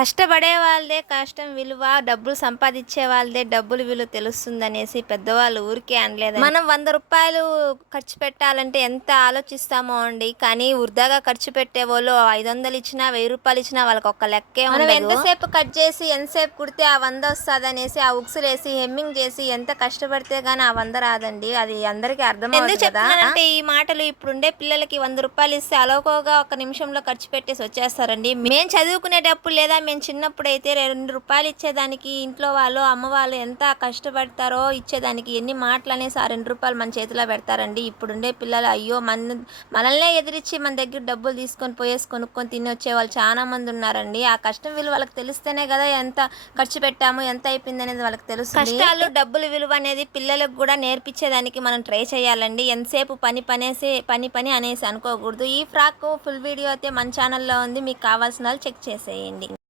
కష్టపడే వాళ్ళదే కష్టం విలువ, డబ్బులు సంపాదించే వాళ్ళదే డబ్బులు విలువ తెలుస్తుందనేసి పెద్దవాళ్ళు ఊరికే అనలేదండి. మనం 100 రూపాయలు ఖర్చు పెట్టాలంటే ఎంత ఆలోచిస్తామో అండి. కానీ వృధాగా ఖర్చు పెట్టేవోళ్ళు 500 ఇచ్చినా, 1000 రూపాయలు ఇచ్చినా వాళ్ళకి ఒక్క లెక్కే ఉండదు. మనం ఎంతసేపు కట్ చేసి ఎంతసేపు కుడితే ఆ 100 వస్తదనేసి ఆ ఉక్సులేసి హెమ్మింగ్ చేసి ఎంత కష్టపడితే గాని ఆ 100 రాదండి. అది అందరికీ అర్థమవుతుంది కదా. ఎందుకు చెప్తున్నానంటే ఈ మాటలు ఇప్పుడుండే పిల్లలకి 100 రూపాయలు ఇస్తే అలోకోగా ఒక నిమిషంలో ఖర్చు పెట్టేసి వచ్చేస్తారండి. మేము చదువుకునేటప్పుడు లేదా మేము చిన్నప్పుడైతే 2 రూపాయలు ఇచ్చేదానికి ఇంట్లో వాళ్ళు, అమ్మ వాళ్ళు ఎంత కష్టపడతారో ఇచ్చేదానికి. ఎన్ని మాటలనేసి ఆ 2 రూపాయలు మన చేతిలో పెడతారండి. ఇప్పుడుండే పిల్లలు అయ్యో మనల్నే ఎదిరించి మన దగ్గర డబ్బులు తీసుకొని పోయేసి కొనుక్కొని తిని వచ్చేవాళ్ళు చాలా మంది ఉన్నారండి. ఆ కష్టం విలువ వాళ్ళకి తెలిస్తేనే కదా ఎంత ఖర్చు పెట్టాము, ఎంత అయిపోయింది అనేది వాళ్ళకి తెలుస్తుంది. కష్టాలు, డబ్బులు విలువ అనేది పిల్లలకు కూడా నేర్పించేదానికి మనం ట్రై చేయాలండి. ఎంతసేపు పని అనేసి అనుకోకూడదు. ఈ ఫ్రాక్ ఫుల్ వీడియో అయితే మన ఛానల్లో ఉంది. మీకు కావాల్సిన వాళ్ళు చెక్ చేసేయండి.